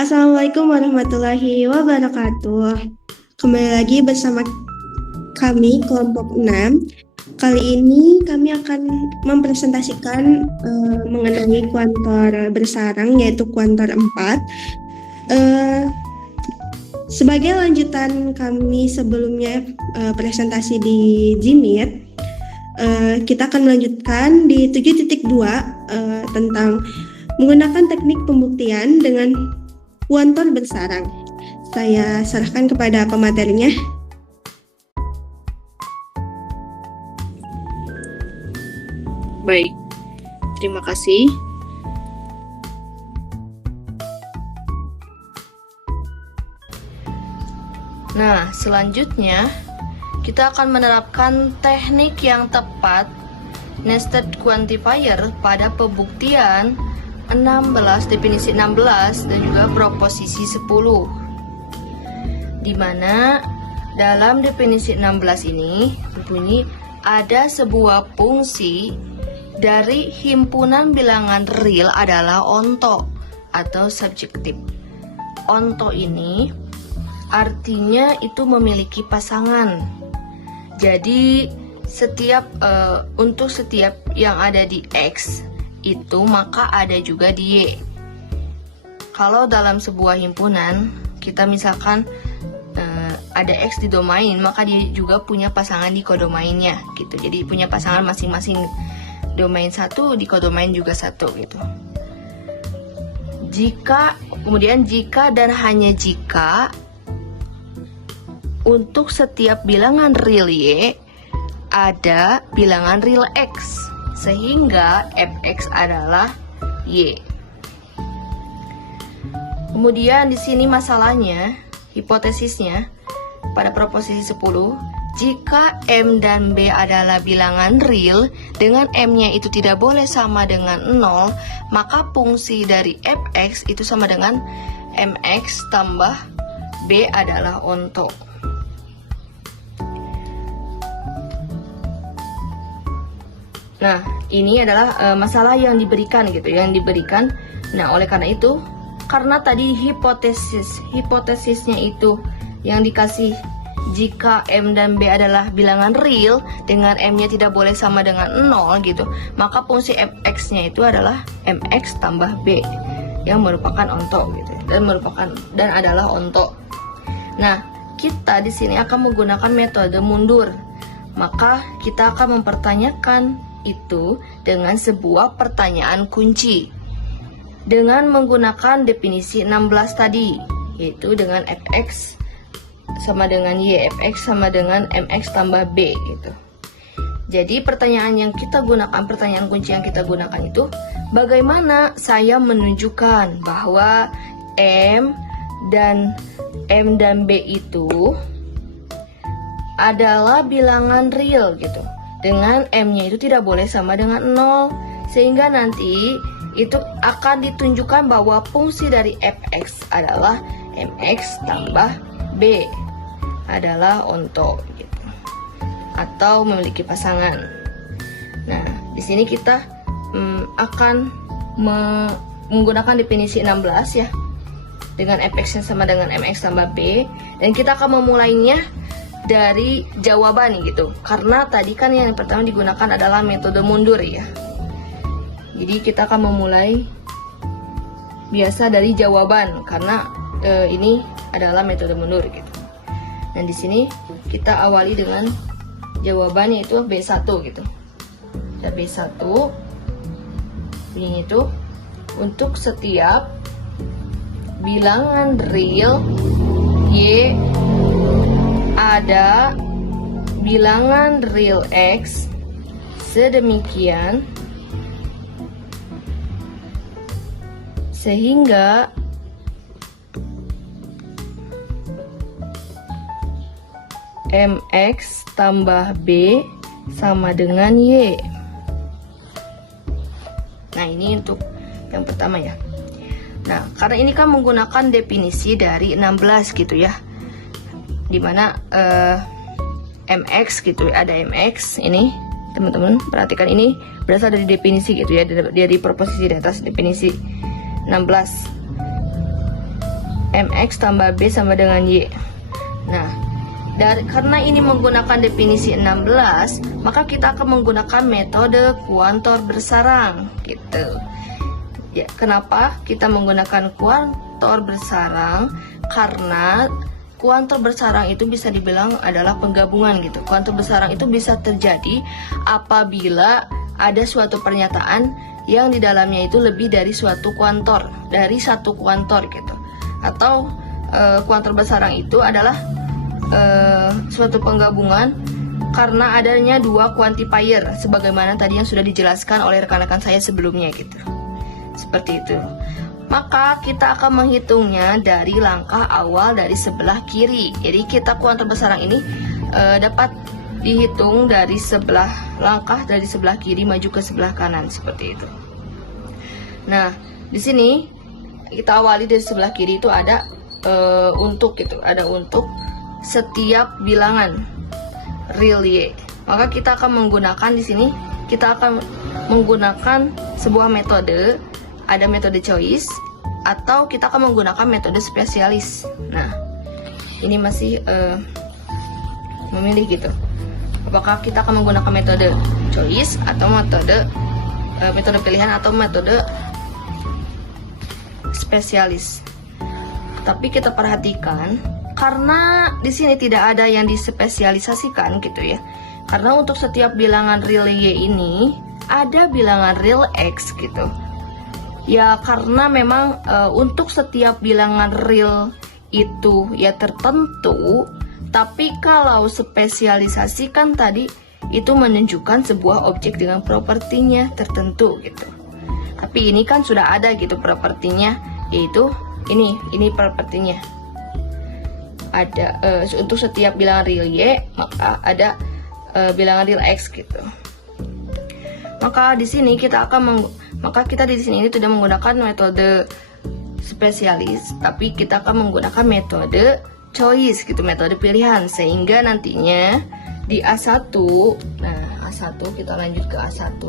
Assalamualaikum warahmatullahi wabarakatuh. Kembali lagi bersama kami kelompok 6. Kali ini kami akan mempresentasikan mengenai kuantor bersarang yaitu kuantor 4. Sebagai lanjutan kami sebelumnya presentasi di GMIT, kita akan melanjutkan di 7.2 tentang menggunakan teknik pembuktian dengan kuantor bersarang. Saya serahkan kepada pematerinya. Baik, terima kasih. Nah, selanjutnya kita akan menerapkan teknik yang tepat nested quantifier pada pembuktian 16, definisi 16 dan juga proposisi 10. Di mana dalam definisi 16 ini berbunyi ada sebuah fungsi dari himpunan bilangan real adalah onto atau subjektif. Onto ini artinya itu memiliki pasangan. Jadi untuk setiap yang ada di X itu maka ada juga di Y. Kalau dalam sebuah himpunan kita misalkan ada X di domain, maka dia juga punya pasangan di kodomainnya gitu. Jadi punya pasangan masing-masing, domain 1 di kodomain juga 1 gitu. Jika dan hanya jika untuk setiap bilangan real Y ada bilangan real X, sehingga fx adalah Y. Kemudian di sini masalahnya, hipotesisnya pada proposisi 10, jika M dan B adalah bilangan real dengan M-nya itu tidak boleh sama dengan 0, maka fungsi dari fx itu sama dengan mx tambah B adalah onto. Nah, ini adalah masalah yang diberikan gitu, Nah, oleh karena itu, karena tadi hipotesisnya itu yang dikasih jika M dan B adalah bilangan real dengan M-nya tidak boleh sama dengan 0 gitu, maka fungsi fx-nya itu adalah mx tambah B yang merupakan onto gitu, dan adalah onto. Nah, kita di sini akan menggunakan metode mundur. Maka kita akan mempertanyakan itu dengan sebuah pertanyaan kunci dengan menggunakan definisi 16 tadi, yaitu dengan fx sama dengan y, fx sama dengan mx tambah b gitu. Jadi pertanyaan kunci yang kita gunakan itu, bagaimana saya menunjukkan bahwa m dan b itu adalah bilangan real gitu, dengan M-nya itu tidak boleh sama dengan 0, sehingga nanti itu akan ditunjukkan bahwa fungsi dari fx adalah mx tambah b adalah onto gitu, atau memiliki pasangan. Nah, di sini kita akan menggunakan definisi 16 ya, dengan fx-nya sama dengan mx tambah b, dan kita akan memulainya dari jawaban gitu, karena tadi kan yang pertama digunakan adalah metode mundur ya. Jadi kita akan memulai biasa dari jawaban, karena ini adalah metode mundur gitu. Dan di sini kita awali dengan jawabannya itu B1 gitu. Ada B1 bunyinya itu untuk setiap bilangan real Y ada bilangan real X sedemikian sehingga mx tambah b sama dengan y. Nah, ini untuk yang pertama ya. Nah, karena ini kan menggunakan definisi dari 16 gitu ya, dimana mx gitu, ada mx ini teman-teman perhatikan, ini berasal dari definisi gitu ya, dari proposisi di atas definisi 16. mx tambah b sama dengan y. Nah, karena ini menggunakan definisi 16, maka kita akan menggunakan metode kuantor bersarang gitu. Ya, kenapa kita menggunakan kuantor bersarang? Karena kuantor bersarang itu bisa dibilang adalah penggabungan gitu. Kuantor bersarang itu bisa terjadi apabila ada suatu pernyataan yang di dalamnya itu lebih dari suatu kuantor, dari satu kuantor gitu. Atau kuantor bersarang itu adalah suatu penggabungan karena adanya dua quantifier, sebagaimana tadi yang sudah dijelaskan oleh rekan-rekan saya sebelumnya gitu. Seperti itu. Maka kita akan menghitungnya dari langkah awal dari sebelah kiri. Jadi kita kuantor bersarang ini dapat dihitung dari langkah dari sebelah kiri maju ke sebelah kanan seperti itu. Nah, di sini kita awali dari sebelah kiri itu ada untuk gitu, ada untuk setiap bilangan real y. Maka kita akan menggunakan di sini sebuah metode, ada metode choice atau kita akan menggunakan metode spesialis. Nah, ini masih memilih gitu. Apakah kita akan menggunakan metode choice atau metode pilihan atau metode spesialis. Tapi kita perhatikan karena di sini tidak ada yang dispesialisasikan gitu ya. Karena untuk setiap bilangan real y ini ada bilangan real x gitu. Ya karena memang untuk setiap bilangan real itu ya tertentu, tapi kalau spesialisasikan tadi itu menunjukkan sebuah objek dengan propertinya tertentu gitu. Tapi ini kan sudah ada gitu propertinya, yaitu ini propertinya. Ada untuk setiap bilangan real y maka ada bilangan real x gitu. Maka di sini kita di sini ini tidak menggunakan metode spesialis, tapi kita akan menggunakan metode choice gitu, metode pilihan, sehingga nantinya di A1, nah A1 kita lanjut ke A1.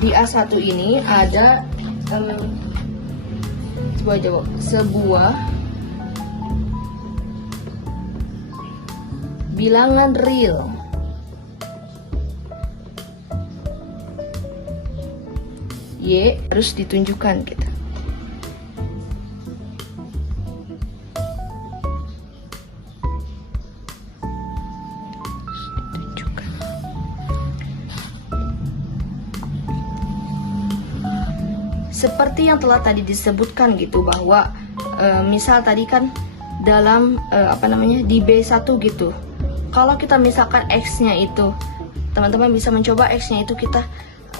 Di A1 ini ada sebuah bilangan real y harus ditunjukkan gitu. Seperti yang telah tadi disebutkan gitu, bahwa misal tadi kan dalam di B1 gitu, kalau kita misalkan X-nya itu, teman-teman bisa mencoba X-nya itu kita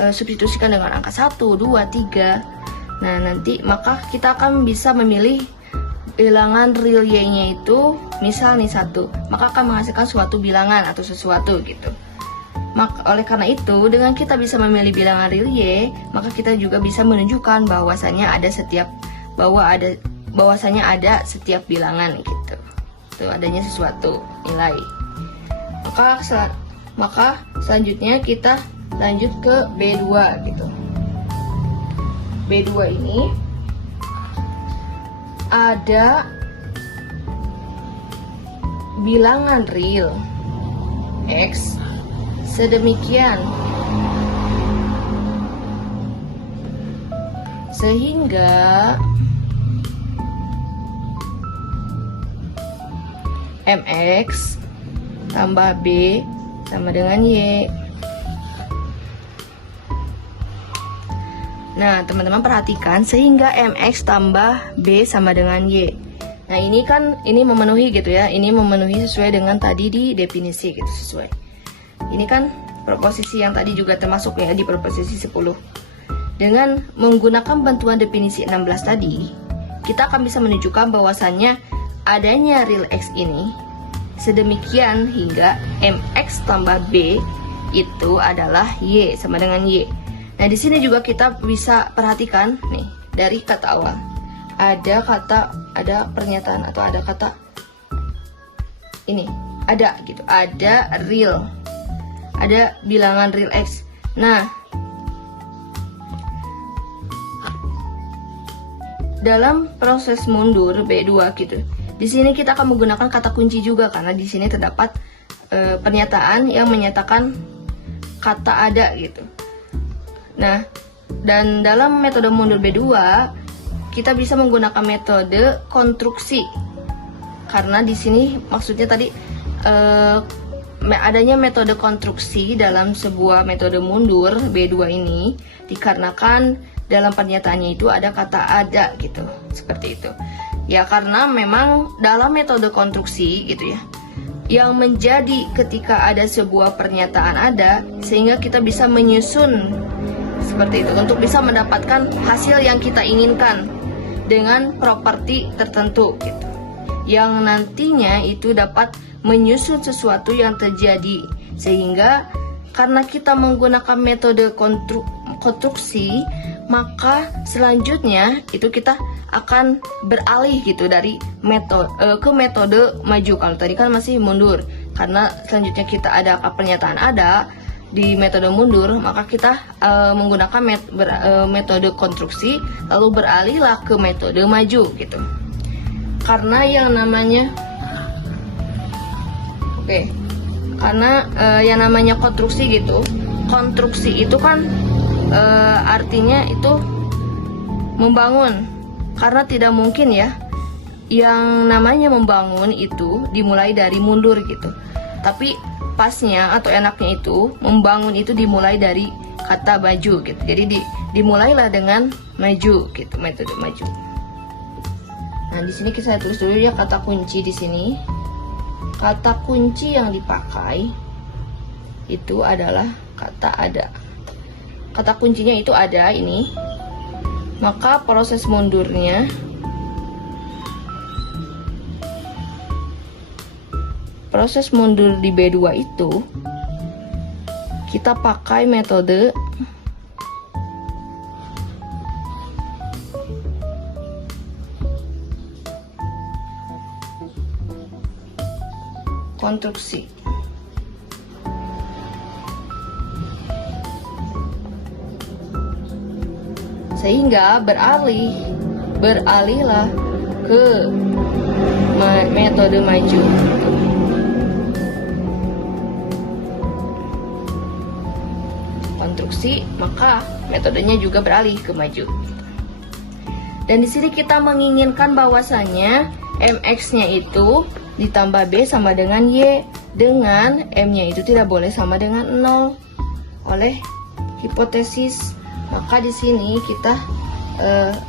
substitusikan dengan angka 1, 2, 3. Nah nanti maka kita akan bisa memilih bilangan real y-nya itu misal nih 1, maka akan menghasilkan suatu bilangan atau sesuatu gitu. Oleh karena itu, dengan kita bisa memilih bilangan real y, maka kita juga bisa menunjukkan bahwasanya ada setiap bilangan gitu. Itu adanya sesuatu nilai. Maka selanjutnya kita lanjut ke B2 gitu. B2 ini ada bilangan real X sedemikian sehingga mx tambah b sama dengan y. Nah, teman-teman perhatikan, sehingga mx tambah b sama dengan y. Nah, ini memenuhi gitu ya. Ini memenuhi sesuai dengan tadi di definisi gitu, sesuai. Ini kan proposisi yang tadi juga termasuk ya di proposisi 10. Dengan menggunakan bantuan definisi 16 tadi, kita akan bisa menunjukkan bahwasannya adanya real x ini sedemikian hingga mx tambah b itu adalah y sama dengan y. Nah, di sini juga kita bisa perhatikan nih dari kata awal. Ada pernyataan atau ada kata ini, ada gitu. Ada real. Ada bilangan real x. Nah, dalam proses mundur B2 gitu. Di sini kita akan menggunakan kata kunci juga karena di sini terdapat pernyataan yang menyatakan kata ada gitu. Nah, dan dalam metode mundur B2 kita bisa menggunakan metode konstruksi. Karena di sini maksudnya tadi adanya metode konstruksi dalam sebuah metode mundur B2 ini dikarenakan dalam pernyataannya itu ada kata ada gitu, seperti itu. Ya karena memang dalam metode konstruksi gitu ya, yang menjadi ketika ada sebuah pernyataan ada, sehingga kita bisa menyusun seperti itu untuk bisa mendapatkan hasil yang kita inginkan dengan properti tertentu gitu, yang nantinya itu dapat menyusun sesuatu yang terjadi. Sehingga karena kita menggunakan metode konstruksi, maka selanjutnya itu kita akan beralih gitu dari metode ke metode maju. Kalau tadi kan masih mundur, karena selanjutnya kita ada pernyataan ada di metode mundur, maka kita menggunakan metode konstruksi, lalu beralihlah ke metode maju gitu. Karena yang namanya yang namanya konstruksi gitu, konstruksi itu kan artinya itu membangun, karena tidak mungkin ya yang namanya membangun itu dimulai dari mundur gitu. Tapi pasnya atau enaknya itu membangun itu dimulai dari kata maju gitu. Jadi dimulailah dengan maju gitu, metode maju. Nah, di sini kita tulis dulu ya kata kunci di sini. Kata kunci yang dipakai itu adalah kata ada. Kata kuncinya itu ada ini. Maka proses mundurnya di B2 itu kita pakai metode konstruksi. Sehingga beralihlah ke metode maju. Konstruksi, maka metodenya juga beralih ke maju. Dan di sini kita menginginkan bahwasanya mx-nya itu ditambah b sama dengan y, dengan m-nya itu tidak boleh sama dengan 0 oleh hipotesis. Maka di sini kita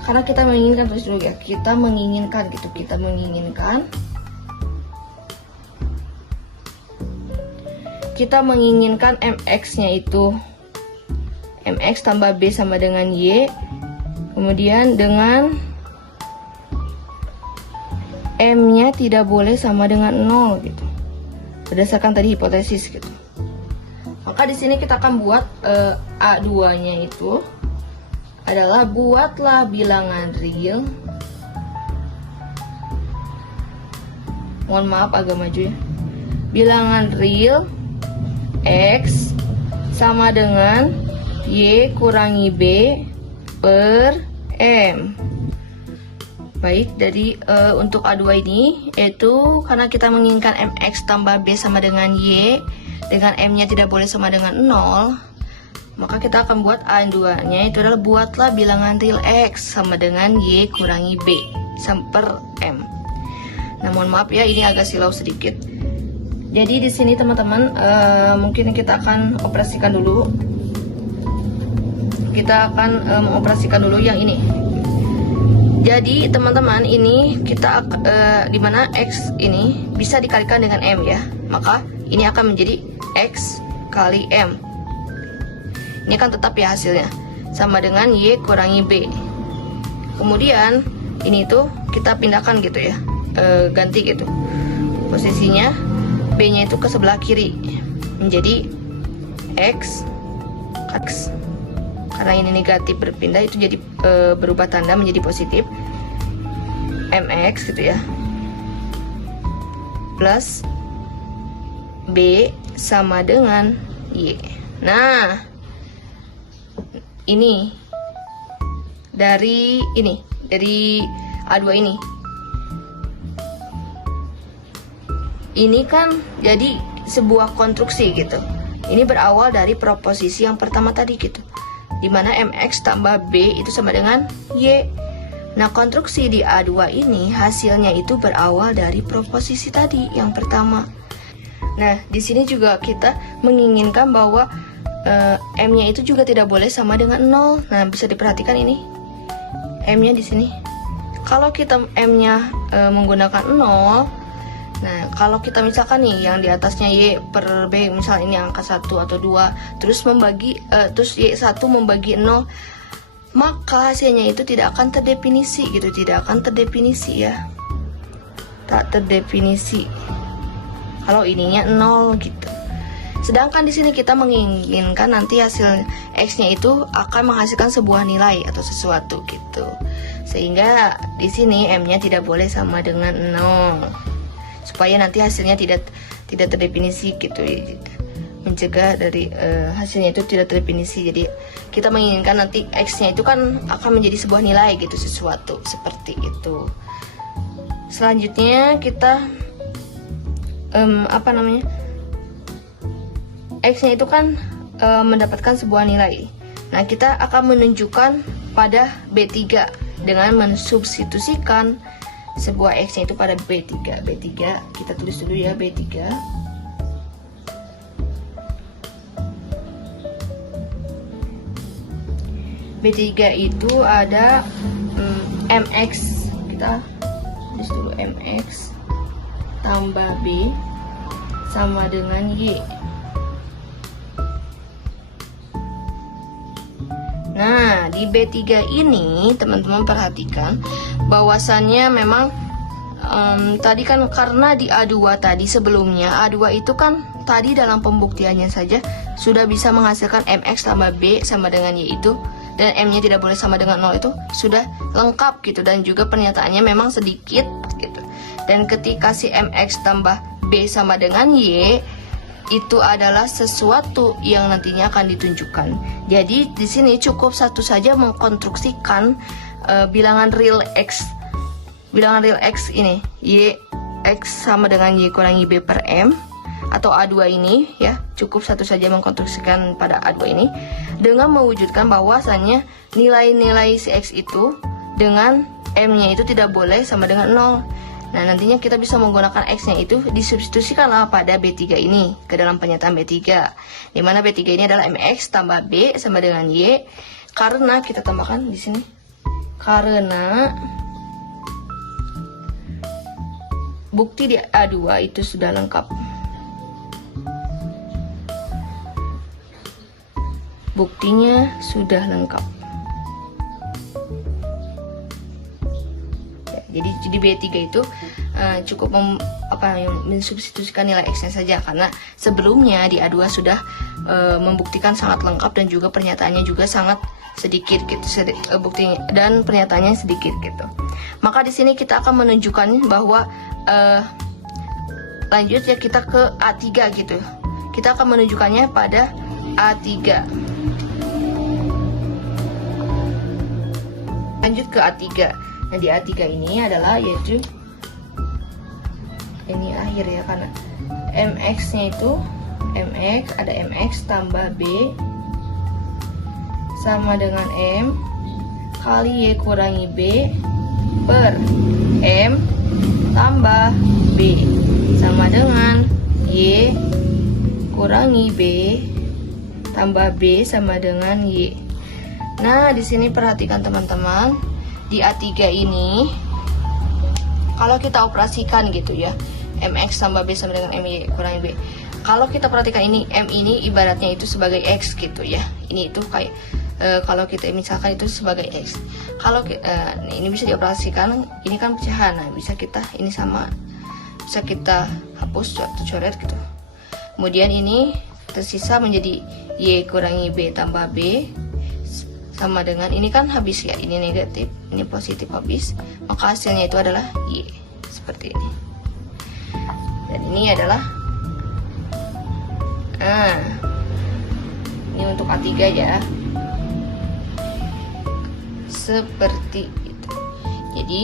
karena kita menginginkan, tulis dulu ya, kita menginginkan mx-nya itu mx tambah b sama dengan y, kemudian dengan m-nya tidak boleh sama dengan 0 gitu, berdasarkan tadi hipotesis gitu. Maka di sini kita akan buat A2-nya itu adalah buatlah bilangan real. Mohon maaf agak maju ya. Bilangan real x sama dengan y kurangi b per m. Baik, dari untuk A2 ini yaitu karena kita menginginkan mx tambah b sama dengan y, dengan m-nya tidak boleh sama dengan 0, maka kita akan buat A2-nya itu adalah buatlah bilangan real x sama dengan y kurangi b per m. Nah, mohon maaf ya, ini agak silau sedikit. Jadi di sini teman-teman mungkin kita akan operasikan dulu. Kita akan mengoperasikan dulu yang ini. Jadi teman-teman, ini kita dimana x ini bisa dikalikan dengan m ya, maka ini akan menjadi x kali m. Ini akan tetap ya hasilnya sama dengan y kurangi b. Kemudian ini tuh kita pindahkan gitu ya, ganti gitu posisinya, b nya itu ke sebelah kiri menjadi x karena ini negatif berpindah itu jadi berubah tanda menjadi positif, mx gitu ya, plus b sama dengan y. Nah, ini dari ini, dari A2 ini. Ini kan jadi sebuah konstruksi gitu. Ini berawal dari proposisi yang pertama tadi gitu, dimana MX tambah B itu sama dengan Y. Nah, konstruksi di A2 ini hasilnya itu berawal dari proposisi tadi yang pertama. Nah, di sini juga kita menginginkan bahwa M-nya itu juga tidak boleh sama dengan 0. Nah, bisa diperhatikan ini. M-nya di sini. Kalau kita M-nya menggunakan 0, nah, kalau kita misalkan nih yang di atasnya Y per B, misalnya ini angka 1 atau 2, terus terus Y1 membagi 0, maka hasilnya itu tidak akan terdefinisi gitu, tidak akan terdefinisi ya. Tak terdefinisi. Kalau ininya 0 gitu. Sedangkan di sini kita menginginkan nanti hasil X-nya itu akan menghasilkan sebuah nilai atau sesuatu gitu. Sehingga di sini M-nya tidak boleh sama dengan 0. Supaya nanti hasilnya tidak terdefinisi gitu. Mencegah dari hasilnya itu tidak terdefinisi. Jadi kita menginginkan nanti X-nya itu kan akan menjadi sebuah nilai gitu, sesuatu seperti itu. Selanjutnya kita X-nya itu kan mendapatkan sebuah nilai. Nah, kita akan menunjukkan pada B3 dengan mensubstitusikan sebuah X-nya itu pada B3. B3 kita tulis dulu ya, B3. B3 itu ada MX, kita tulis dulu MX tambah B sama dengan Y. Nah, di B3 ini teman-teman perhatikan bahwasannya memang tadi kan karena di A2 tadi sebelumnya, A2 itu kan tadi dalam pembuktiannya saja sudah bisa menghasilkan MX tambah B sama dengan Y itu, dan M-nya tidak boleh sama dengan 0 itu sudah lengkap gitu, dan juga pernyataannya memang sedikit gitu. Dan ketika si MX tambah B sama dengan Y itu adalah sesuatu yang nantinya akan ditunjukkan. Jadi di sini cukup satu saja mengkonstruksikan bilangan real X. Bilangan real X ini, Y X sama dengan Y kurangi B per M atau A2 ini ya, cukup satu saja mengkonstruksikan pada A2 ini dengan mewujudkan bahwasannya nilai-nilai si X itu dengan M-nya itu tidak boleh sama dengan 0. Nah, nantinya kita bisa menggunakan X-nya itu disubstitusikanlah pada B3 ini ke dalam pernyataan B3, di mana B3 ini adalah MX tambah B sama dengan Y, karena kita tambahkan di sini karena bukti di A2 itu sudah lengkap. Buktinya sudah lengkap. Jadi di B3 itu cukup mensubstitusikan nilai X-nya saja, karena sebelumnya di A2 sudah membuktikan sangat lengkap dan juga pernyataannya juga sangat sedikit gitu, buktinya dan pernyataannya sedikit gitu. Maka di sini kita akan menunjukkan bahwa lanjut ya kita ke A3 gitu. Kita akan menunjukkannya pada A3. Lanjut ke A3. Nah, di A3 ini adalah yaitu ini akhir ya, karena MX-nya itu MX ada MX tambah B sama dengan M kali Y kurangi B per M tambah B sama dengan Y kurangi B tambah B sama dengan Y. Nah, di sini perhatikan teman-teman, di A3 ini kalau kita operasikan gitu ya, MX tambah B sama dengan MY kurangi B. Kalau kita perhatikan ini, M ini ibaratnya itu sebagai X gitu ya. Ini itu kayak kalau kita misalkan itu sebagai X. Kalau ini bisa dioperasikan, ini kan pecahan. Nah, bisa kita ini sama, bisa kita hapus atau coret gitu. Kemudian ini tersisa menjadi Y kurangi B tambah B sama dengan ini kan habis ya, ini negatif, ini positif habis, maka hasilnya itu adalah Y seperti ini. Dan ini adalah ini untuk A3 ya. seperti itu. Jadi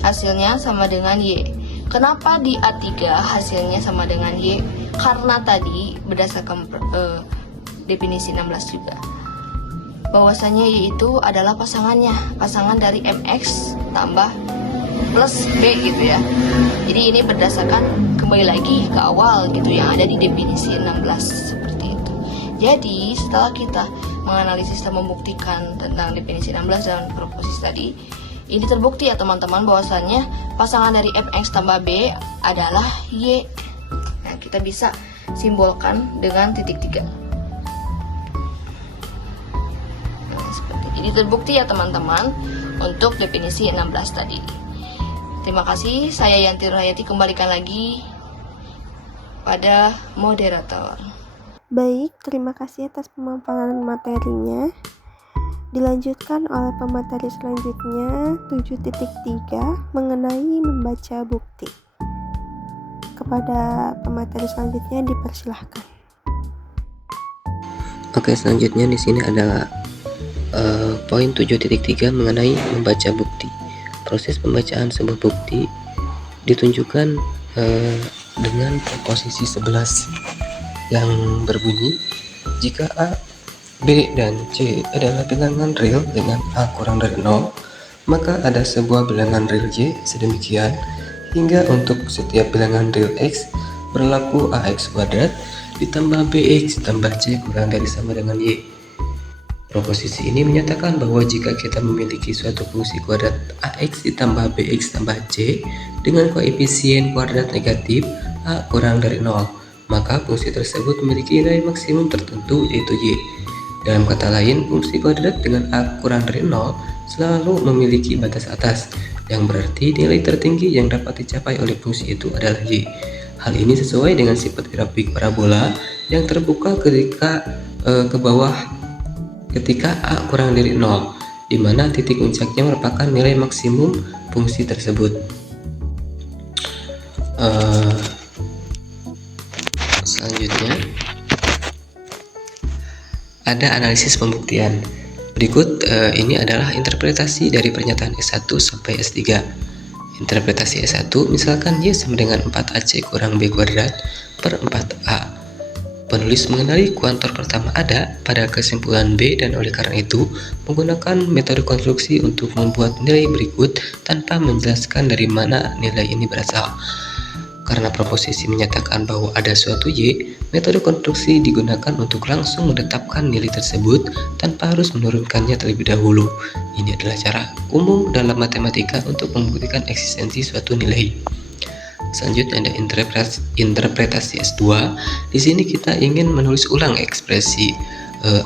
hasilnya sama dengan Y. Kenapa di A3 hasilnya sama dengan Y? Karena tadi berdasarkan definisi 16 juga, bahwasanya Y itu adalah pasangan dari MX tambah plus B gitu ya. Jadi ini berdasarkan kembali lagi ke awal gitu yang ada di definisi 16 seperti itu. Jadi setelah kita menganalisis dan membuktikan tentang definisi 16 dan proposisi tadi, ini terbukti ya teman-teman bahwasannya pasangan dari MX tambah B adalah Y. Nah, kita bisa simbolkan dengan titik 3. Nah, seperti ini terbukti ya teman-teman untuk definisi 16 tadi. Terima kasih, saya Yanti Nurhayati kembalikan lagi pada moderator. Baik, terima kasih atas pemaparan materinya. Dilanjutkan oleh pemateri selanjutnya 7.3 mengenai membaca bukti. Kepada pemateri selanjutnya dipersilahkan. Oke, selanjutnya di sini adalah poin 7.3 mengenai membaca bukti. Proses pembacaan sebuah bukti ditunjukkan dengan proposisi 11 yang berbunyi jika A, B, dan C adalah bilangan real dengan A kurang dari 0, maka ada sebuah bilangan real Y sedemikian hingga untuk setiap bilangan real X berlaku AX kuadrat ditambah BX tambah C kurang dari sama dengan Y. Proposisi ini menyatakan bahwa jika kita memiliki suatu fungsi kuadrat AX ditambah BX tambah C dengan koefisien kuadrat negatif A kurang dari 0, maka fungsi tersebut memiliki nilai maksimum tertentu yaitu Y. Dalam kata lain, fungsi kuadrat dengan A kurang dari 0 selalu memiliki batas atas, yang berarti nilai tertinggi yang dapat dicapai oleh fungsi itu adalah Y. Hal ini sesuai dengan sifat grafik parabola yang terbuka ketika ke bawah ketika A kurang dari 0, di mana titik puncaknya merupakan nilai maksimum fungsi tersebut. Selanjutnya ada analisis pembuktian. Berikut ini adalah interpretasi dari pernyataan S1 sampai S3. Interpretasi S1 misalkan Y sama dengan 4AC kurang B kuadrat per 4A. Penulis mengenali kuantor pertama ada pada kesimpulan B dan oleh karena itu menggunakan metode konstruksi untuk membuat nilai berikut tanpa menjelaskan dari mana nilai ini berasal. Karena proposisi menyatakan bahwa ada suatu Y, metode konstruksi digunakan untuk langsung menetapkan nilai tersebut tanpa harus menurunkannya terlebih dahulu. Ini adalah cara umum dalam matematika untuk membuktikan eksistensi suatu nilai. Selanjutnya ada interpretasi S2. Di sini kita ingin menulis ulang ekspresi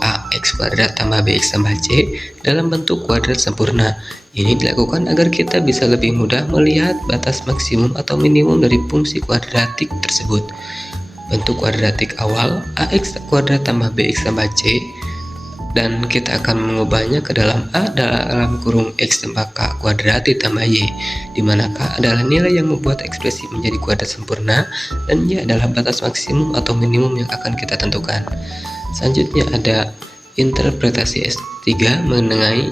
AX kuadrat tambah BX tambah C dalam bentuk kuadrat sempurna. Ini dilakukan agar kita bisa lebih mudah melihat batas maksimum atau minimum dari fungsi kuadratik tersebut. Bentuk kuadratik awal AX kuadrat tambah BX tambah C, dan kita akan mengubahnya ke dalam A dalam kurung X tambah K kuadrat ditambah Y, di mana K adalah nilai yang membuat ekspresi menjadi kuadrat sempurna dan Y adalah batas maksimum atau minimum yang akan kita tentukan. Selanjutnya ada interpretasi S3 mengenai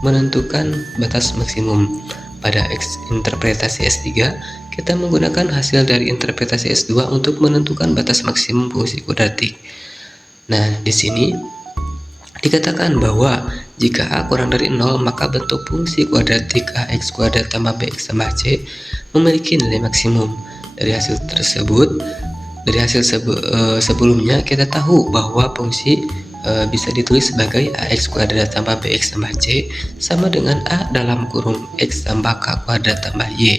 menentukan batas maksimum. Pada interpretasi S3, kita menggunakan hasil dari interpretasi S2 untuk menentukan batas maksimum fungsi kuadratik. Nah, di sini dikatakan bahwa jika A kurang dari 0, maka bentuk fungsi kuadratik AX kuadrat tambah BX tambah C memiliki nilai maksimum. Dari hasil tersebut, sebelumnya kita tahu bahwa fungsi bisa ditulis sebagai AX kuadrat tambah BX tambah C sama dengan A dalam kurung X tambah K kuadrat tambah Y,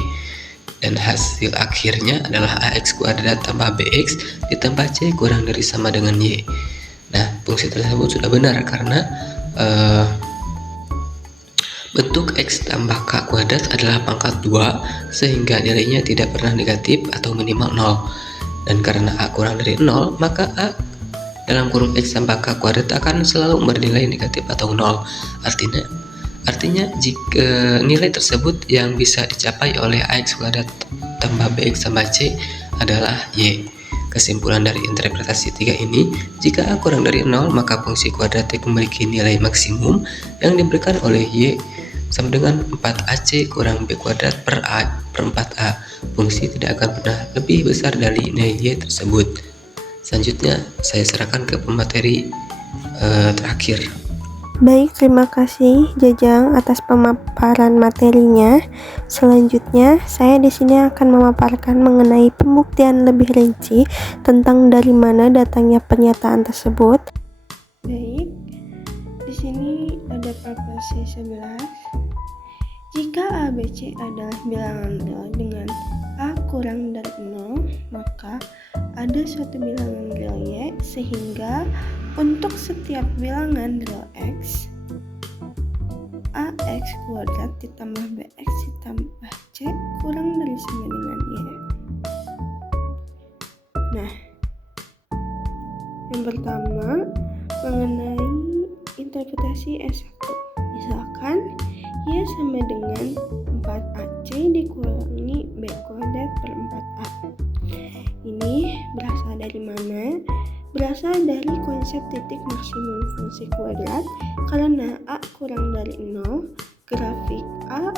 dan hasil akhirnya adalah AX kuadrat tambah BX ditambah C kurang dari sama dengan Y. Nah, fungsi tersebut sudah benar karena bentuk X tambah K kuadrat adalah pangkat 2 sehingga nilainya tidak pernah negatif atau minimal 0, dan karena A kurang dari 0 maka A dalam kurung X tambah K kuadrat akan selalu bernilai negatif atau 0. Artinya jika nilai tersebut yang bisa dicapai oleh AX kuadrat tambah BX tambah C adalah Y. Kesimpulan dari interpretasi 3 ini, jika A kurang dari 0, maka fungsi kuadratik memiliki nilai maksimum yang diberikan oleh Y sama dengan 4AC kurang B kuadrat per A per 4A. Fungsi tidak akan pernah lebih besar dari nilai Y tersebut. Selanjutnya, saya serahkan ke pemateri terakhir. Baik, terima kasih Jajang atas pemaparan materinya. Selanjutnya, saya di sini akan memaparkan mengenai pembuktian lebih rinci tentang dari mana datangnya pernyataan tersebut. Baik, di sini ada proporsi 11. Jika ABC adalah bilangan real dengan A kurang dari 0, maka ada suatu bilangan real Y, sehingga untuk setiap bilangan real X, AX kuadrat ditambah BX ditambah C kurang dari sama dengan Y. Nah, yang pertama mengenai interpretasi S1. Misalkan Y sama dengan 4AC dikurangi B kuadrat per 4A. Ini berasal dari mana? Berasal dari konsep titik maksimum fungsi kuadrat, karena A kurang dari 0, grafik A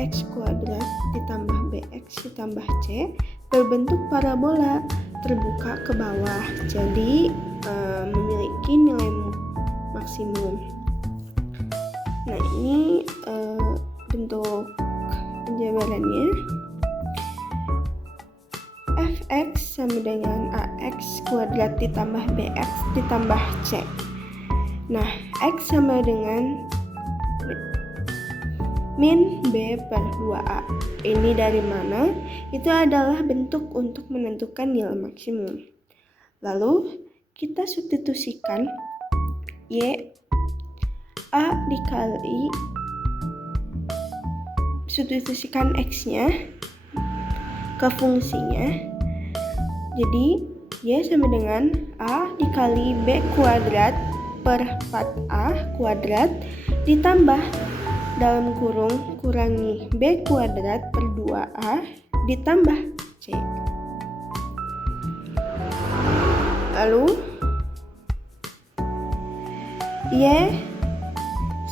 X kuadrat ditambah BX ditambah C berbentuk parabola terbuka ke bawah, jadi memiliki nilai maksimum. Nah, ini bentuk penjabarannya. Fx sama dengan Ax kuadrat ditambah Bx ditambah C. Nah, X sama dengan min B per 2A. Ini dari mana? Itu adalah bentuk untuk menentukan nilai maksimum. Lalu, kita substitusikan Y A dikali substitusikan X-nya ke fungsinya. Jadi Y sama dengan A dikali B kuadrat per 4A kuadrat ditambah dalam kurung kurangi B kuadrat per 2A ditambah C. Lalu Y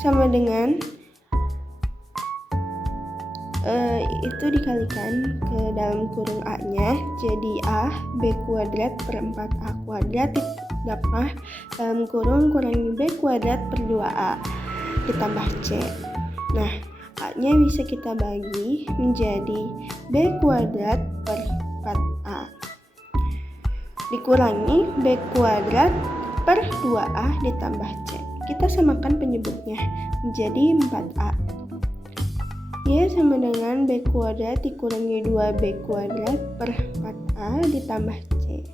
sama dengan itu dikalikan ke dalam kurung A-nya, jadi A B kuadrat per 4A kuadrat ditambah dalam kurung kurangi B kuadrat per 2A ditambah C. Nah, A-nya bisa kita bagi menjadi B kuadrat per 4A dikurangi B kuadrat per 2A ditambah C. Kita samakan penyebutnya menjadi 4A. Y sama dengan B kuadrat dikurangi 2B kuadrat per 4A ditambah C.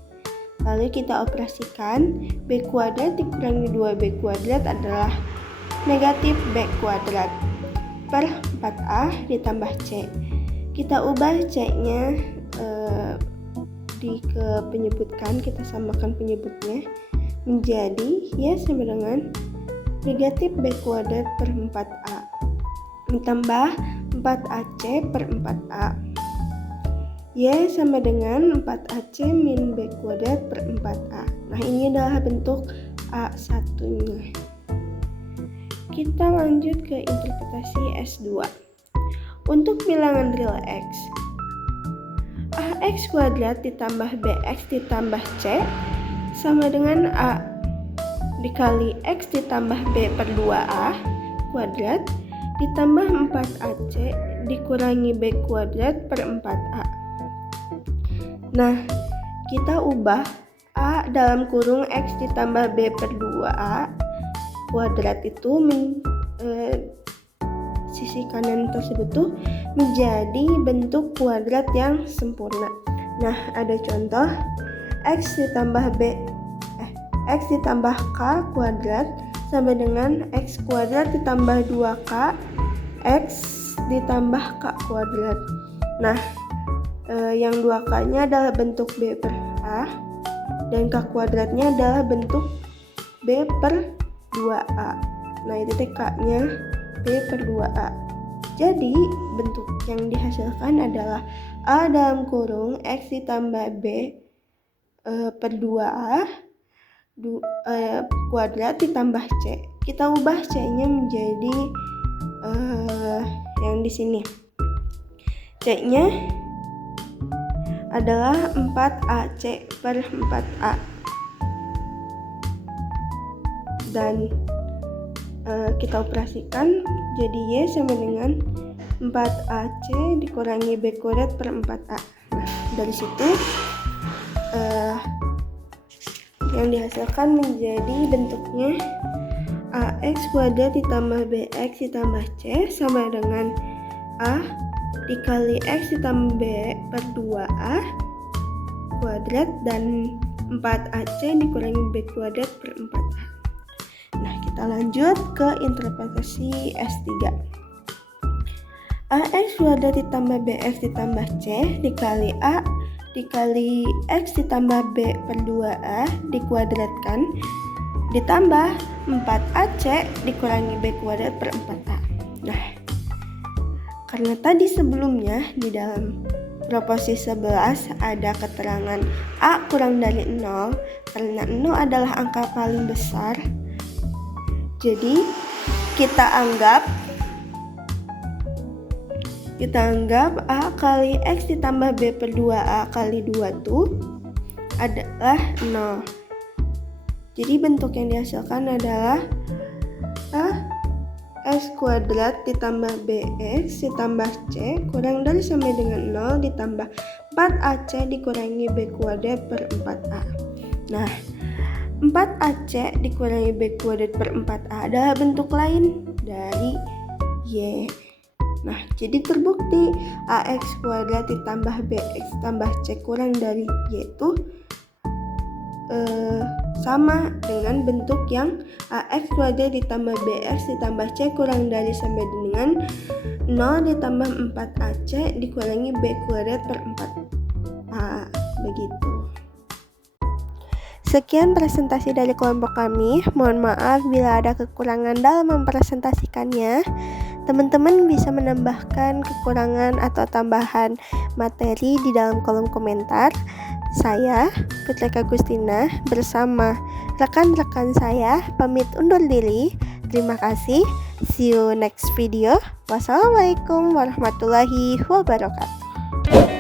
Lalu kita operasikan, B kuadrat dikurangi 2B kuadrat adalah negatif B kuadrat per 4A ditambah C. Kita ubah C-nya ke penyebutkan, kita samakan penyebutnya menjadi Y sama dengan negatif B kuadrat per 4A ditambah 4AC per 4A. Y sama dengan 4AC min B kuadrat per 4A. Nah, ini adalah bentuk A1-nya. Kita lanjut ke interpretasi S2. Untuk bilangan real X, AX kuadrat ditambah BX ditambah C sama dengan A dikali X ditambah B per 2A kuadrat ditambah 4AC dikurangi B kuadrat per 4A. Nah, kita ubah A dalam kurung X ditambah B per 2A kuadrat itu sisi kanan tersebut tuh menjadi bentuk kuadrat yang sempurna. Nah, ada contoh X ditambah X ditambah K kuadrat sama dengan X kuadrat ditambah 2K X ditambah K kuadrat. Nah, yang 2K-nya adalah bentuk B per A dan K kuadratnya adalah bentuk B per 2A. Nah, itu K-nya B per 2A. Jadi, bentuk yang dihasilkan adalah A dalam kurung X ditambah B per 2A kuadrat ditambah C. Kita ubah C-nya menjadi yang di sini. C-nya adalah 4AC per 4A. Dan kita operasikan, jadi Y sama dengan 4AC dikurangi B kuadrat per 4A. Nah, dari situ yang dihasilkan menjadi bentuknya AX kuadrat ditambah BX ditambah C sama dengan A dikali X ditambah B per 2A kuadrat dan 4AC dikurangi B kuadrat per 4A. Nah, kita lanjut ke interpretasi S3. AX kuadrat ditambah BX ditambah C dikali A dikali X ditambah B per 2A dikuadratkan ditambah 4AC dikurangi B kuadrat per 4A. Nah, karena tadi sebelumnya di dalam proporsi 11 ada keterangan A kurang dari 0, karena 0 adalah angka paling besar, jadi kita anggap A kali X ditambah B per 2A kali 2 itu adalah 0. Jadi bentuk yang dihasilkan adalah A X kuadrat ditambah BX ditambah C kurang dari sama dengan 0 ditambah 4AC dikurangi B kuadrat per 4A. Nah, 4AC dikurangi B kuadrat per 4A adalah bentuk lain dari Y. Nah, jadi terbukti AX kuadrat ditambah BX tambah C kurang dari Y itu sama dengan bentuk yang AX kuadrat ditambah BX ditambah C kurang dari sama dengan 0 ditambah 4AC dikurangi B kuadrat per 4A. Begitu. Sekian presentasi dari kelompok kami. Mohon maaf bila ada kekurangan dalam mempresentasikannya. Teman-teman bisa menambahkan kekurangan atau tambahan materi di dalam kolom komentar. Saya, Putra Agustina, bersama rekan-rekan saya pamit undur diri. Terima kasih. See you next video. Wassalamualaikum warahmatullahi wabarakatuh.